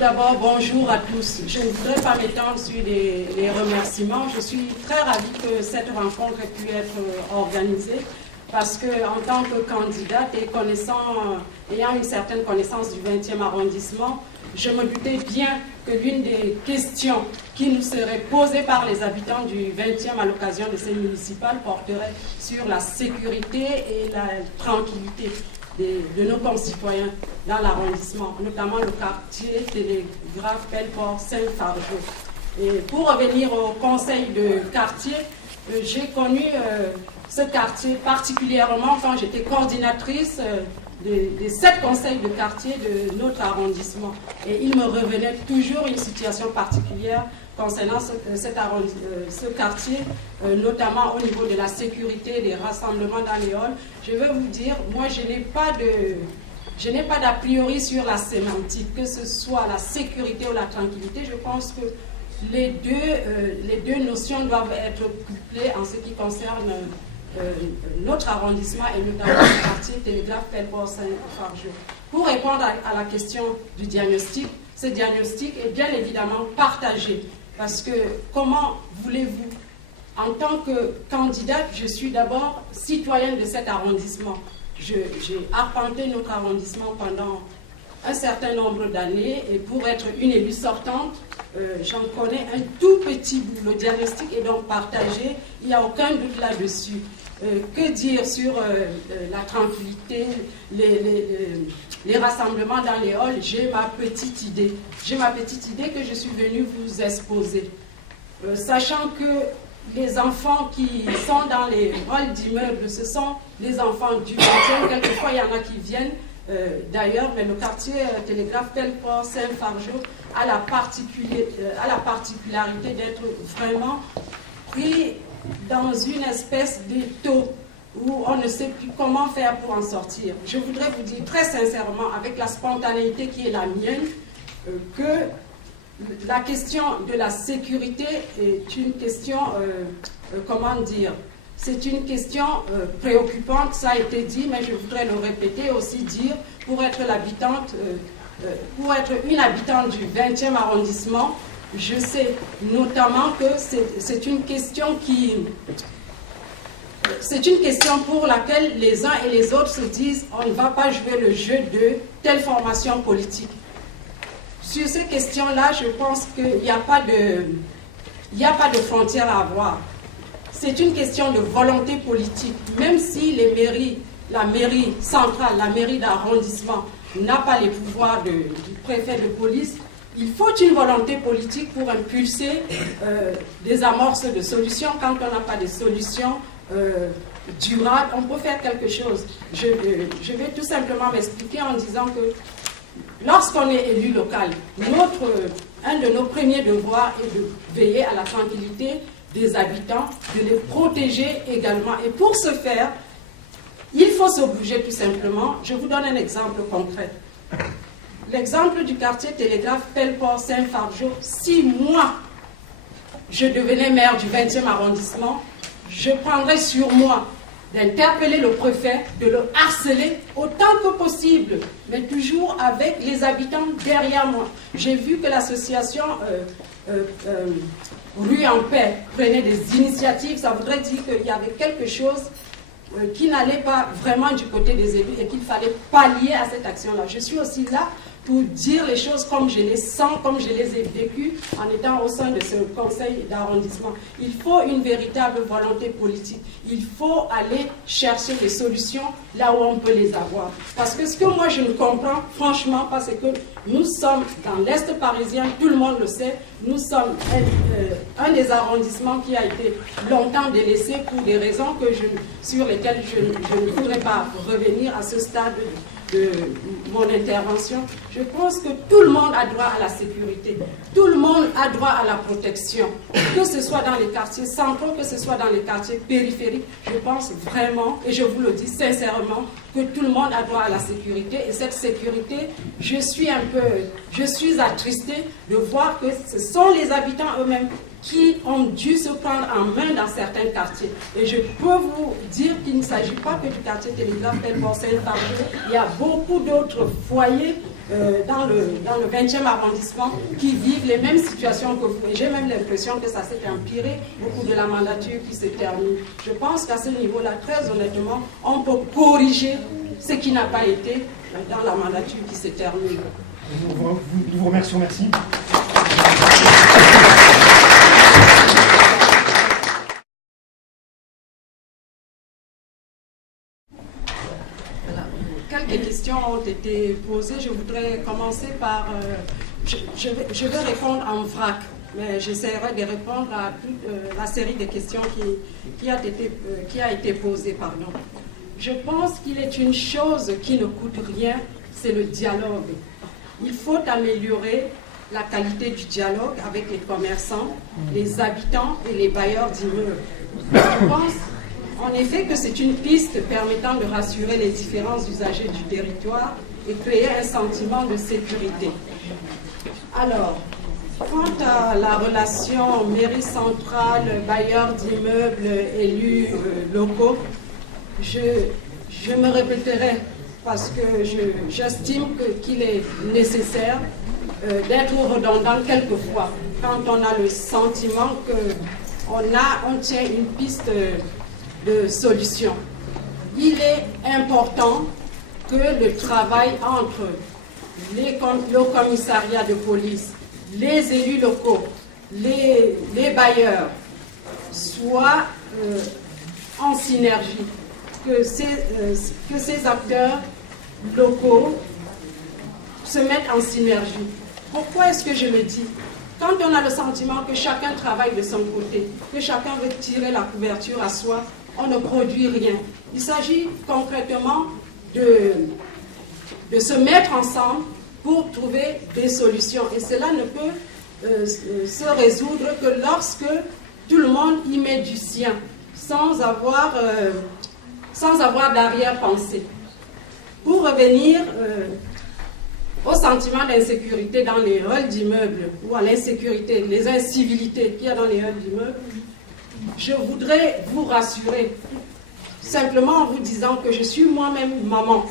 d'abord, bonjour à tous. Je ne voudrais pas m'étendre sur les remerciements. Je suis très ravie que cette rencontre ait pu être organisée parce qu'en tant que candidate et ayant une certaine connaissance du 20e arrondissement, je me doutais bien que l'une des questions qui nous serait posée par les habitants du 20e à l'occasion de ces municipales porterait sur la sécurité et la tranquillité de nos concitoyens dans l'arrondissement, notamment le quartier Télégraphe Belfort Saint-Fargeau. Et pour revenir au conseil de quartier, j'ai connu ce quartier particulièrement quand j'étais coordinatrice des 7 conseils de quartier de notre arrondissement. Et il me revenait toujours une situation particulière concernant ce quartier, notamment au niveau de la sécurité, des rassemblements dans les halls. Je veux vous dire, moi je n'ai pas d'a priori sur la sémantique, que ce soit la sécurité ou la tranquillité. Je pense que les deux notions doivent être couplées en ce qui concerne notre arrondissement et notamment le quartier Télégraphe Belfort Saint-Fargeau. Pour répondre à la question du diagnostic, ce diagnostic est bien évidemment partagé. Parce que comment voulez-vous, en tant que candidate, je suis d'abord citoyenne de cet arrondissement. J'ai arpenté notre arrondissement pendant un certain nombre d'années et pour être une élue sortante, j'en connais un tout petit bout. Le diagnostic est donc partagé, il n'y a aucun doute là-dessus. Que dire sur la tranquillité, les rassemblements dans les halls? J'ai ma petite idée. J'ai ma petite idée que je suis venue vous exposer. Sachant que les enfants qui sont dans les halls d'immeubles, ce sont les enfants du 20e. Quelquefois, il y en a qui viennent d'ailleurs, mais le quartier Télégraphe Belfort Saint-Fargeau a la particularité d'être vraiment pris dans une espèce d'étau où on ne sait plus comment faire pour en sortir. Je voudrais vous dire très sincèrement, avec la spontanéité qui est la mienne, que la question de la sécurité est une question, comment dire, c'est une question préoccupante, ça a été dit, mais je voudrais le répéter, aussi dire, pour être une habitante du 20e arrondissement, je sais notamment que c'est une question pour laquelle les uns et les autres se disent on ne va pas jouer le jeu de telle formation politique. Sur ces questions-là, je pense qu'il n'y a pas de frontière à avoir. C'est une question de volonté politique. Même si la mairie centrale, la mairie d'arrondissement n'a pas les pouvoirs du préfet de police, il faut une volonté politique pour impulser des amorces de solutions. Quand on n'a pas de solutions durables, on peut faire quelque chose. Je vais tout simplement m'expliquer en disant que lorsqu'on est élu local, un de nos premiers devoirs est de veiller à la tranquillité des habitants, de les protéger également. Et pour ce faire, il faut se bouger tout simplement. Je vous donne un exemple concret. L'exemple du quartier Télégraphe Belfort Saint-Fargeau, si moi, je devenais maire du 20e arrondissement, je prendrais sur moi d'interpeller le préfet, de le harceler autant que possible, mais toujours avec les habitants derrière moi. J'ai vu que l'association Rue en Paix prenait des initiatives, ça voudrait dire qu'il y avait quelque chose qui n'allait pas vraiment du côté des élus et qu'il fallait pallier à cette action-là. Je suis aussi là pour dire les choses comme je les sens, comme je les ai vécues en étant au sein de ce conseil d'arrondissement. Il faut une véritable volonté politique. Il faut aller chercher des solutions là où on peut les avoir. Parce que ce que moi je ne comprends franchement pas, c'est que nous sommes dans l'Est parisien, tout le monde le sait, nous sommes un des arrondissements qui a été longtemps délaissé pour des raisons sur lesquelles je ne voudrais pas revenir à ce stade de mon intervention. Je pense que tout le monde a droit à la sécurité, tout le monde a droit à la protection, que ce soit dans les quartiers centraux, que ce soit dans les quartiers périphériques. Je pense vraiment, et je vous le dis sincèrement, que tout le monde a droit à la sécurité. Et cette sécurité, je suis attristée de voir que ce sont les habitants eux-mêmes qui ont dû se prendre en main dans certains quartiers. Et je peux vous dire qu'il ne s'agit pas que du quartier Télégraphe Belfort Saint-Fargeau. Il y a beaucoup d'autres foyers dans le 20e arrondissement qui vivent les mêmes situations que vous. Et j'ai même l'impression que ça s'est empiré au cours de la mandature qui se termine. Je pense qu'à ce niveau-là, très honnêtement, on peut corriger ce qui n'a pas été dans la mandature qui se termine. Nous vous remercions, merci. Quelques questions ont été posées. Je voudrais commencer par... je vais répondre en vrac, mais j'essaierai de répondre à toute la série de questions qui a été posée. Pardon. Je pense qu'il est une chose qui ne coûte rien, c'est le dialogue. Il faut améliorer la qualité du dialogue avec les commerçants, les habitants et les bailleurs d'immeubles. Je pense en effet que c'est une piste permettant de rassurer les différents usagers du territoire et créer un sentiment de sécurité. Alors, quant à la relation mairie centrale, bailleurs d'immeubles, élus locaux, je me répéterai parce que j'estime qu'il est nécessaire d'être redondant quelquefois quand on a le sentiment qu'on tient une piste de solution. Il est important que le travail entre le commissariat de police, les élus locaux, les bailleurs soit en synergie, que ces acteurs locaux se mettent en synergie. Pourquoi est-ce que je le dis? Quand on a le sentiment que chacun travaille de son côté, que chacun veut tirer la couverture à soi, on ne produit rien. Il s'agit concrètement de se mettre ensemble pour trouver des solutions. Et cela ne peut se résoudre que lorsque tout le monde y met du sien, sans avoir d'arrière-pensée. Pour revenir au sentiment d'insécurité dans les halls d'immeubles ou à l'insécurité, les incivilités qu'il y a dans les halls d'immeubles, je voudrais vous rassurer simplement en vous disant que je suis moi-même maman.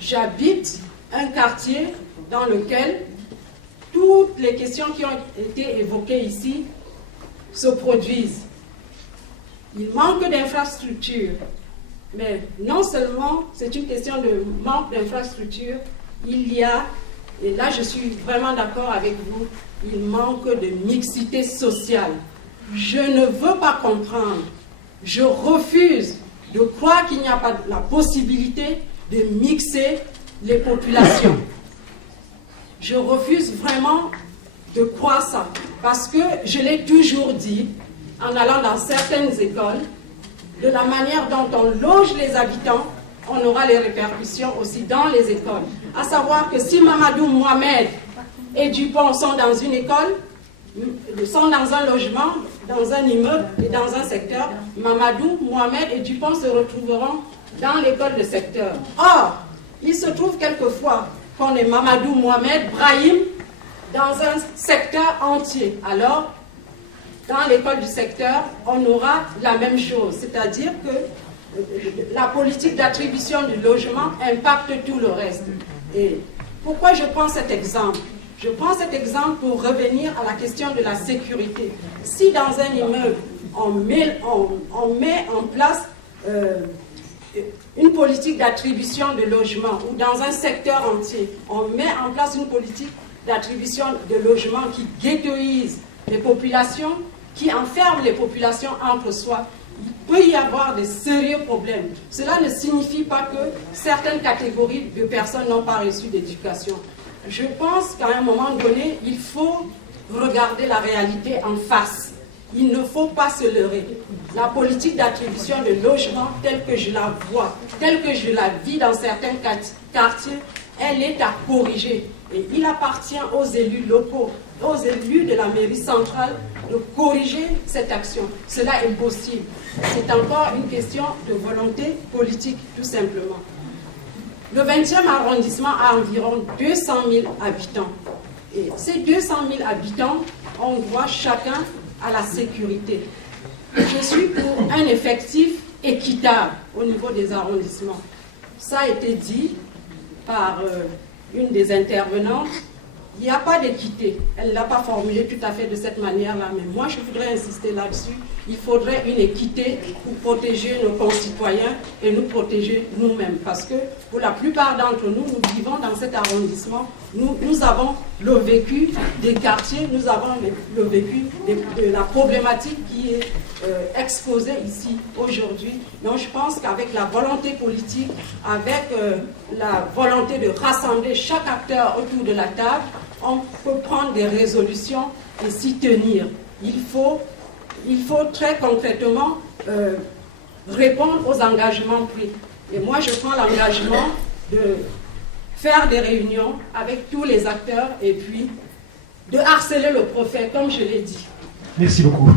J'habite un quartier dans lequel toutes les questions qui ont été évoquées ici se produisent. Il manque d'infrastructures, mais non seulement c'est une question de manque d'infrastructures, il y a, et là je suis vraiment d'accord avec vous, il manque de mixité sociale. Je ne veux pas comprendre, je refuse de croire qu'il n'y a pas la possibilité de mixer les populations. Je refuse vraiment de croire ça, parce que je l'ai toujours dit, en allant dans certaines écoles, de la manière dont on loge les habitants, on aura les répercussions aussi dans les écoles. À savoir que si Mamadou, Mohamed et Dupont sont dans une école, sont dans un logement, dans un immeuble et dans un secteur, Mamadou, Mohamed et Dupont se retrouveront dans l'école de secteur. Or, il se trouve quelquefois qu'on est Mamadou, Mohamed, Brahim dans un secteur entier. Alors, dans l'école du secteur, on aura la même chose, c'est-à-dire que la politique d'attribution du logement impacte tout le reste. Et pourquoi je prends cet exemple? Je prends cet exemple pour revenir à la question de la sécurité. Si dans un immeuble, on met en place une politique d'attribution de logement, ou dans un secteur entier, on met en place une politique d'attribution de logement qui ghettoise les populations, qui enferme les populations entre soi, il peut y avoir de sérieux problèmes. Cela ne signifie pas que certaines catégories de personnes n'ont pas reçu d'éducation. Je pense qu'à un moment donné, il faut regarder la réalité en face. Il ne faut pas se leurrer. La politique d'attribution de logement, telle que je la vois, telle que je la vis dans certains quartiers, elle est à corriger. Et il appartient aux élus locaux, aux élus de la mairie centrale, de corriger cette action. Cela est possible. C'est encore une question de volonté politique, tout simplement. Le 20e arrondissement a environ 200 000 habitants. Et ces 200 000 habitants ont droit chacun à la sécurité. Je suis pour un effectif équitable au niveau des arrondissements. Ça a été dit par une des intervenantes, il n'y a pas d'équité. Elle ne l'a pas formulé tout à fait de cette manière-là, mais moi je voudrais insister là-dessus. Il faudrait une équité pour protéger nos concitoyens et nous protéger nous-mêmes. Parce que pour la plupart d'entre nous, nous vivons dans cet arrondissement. Nous avons le vécu des quartiers, nous avons le vécu de la problématique qui est exposée ici aujourd'hui. Donc je pense qu'avec la volonté politique, avec la volonté de rassembler chaque acteur autour de la table, on peut prendre des résolutions et s'y tenir. Il faut très concrètement répondre aux engagements pris. Et moi, je prends l'engagement de faire des réunions avec tous les acteurs et puis de harceler le prophète, comme je l'ai dit. Merci beaucoup.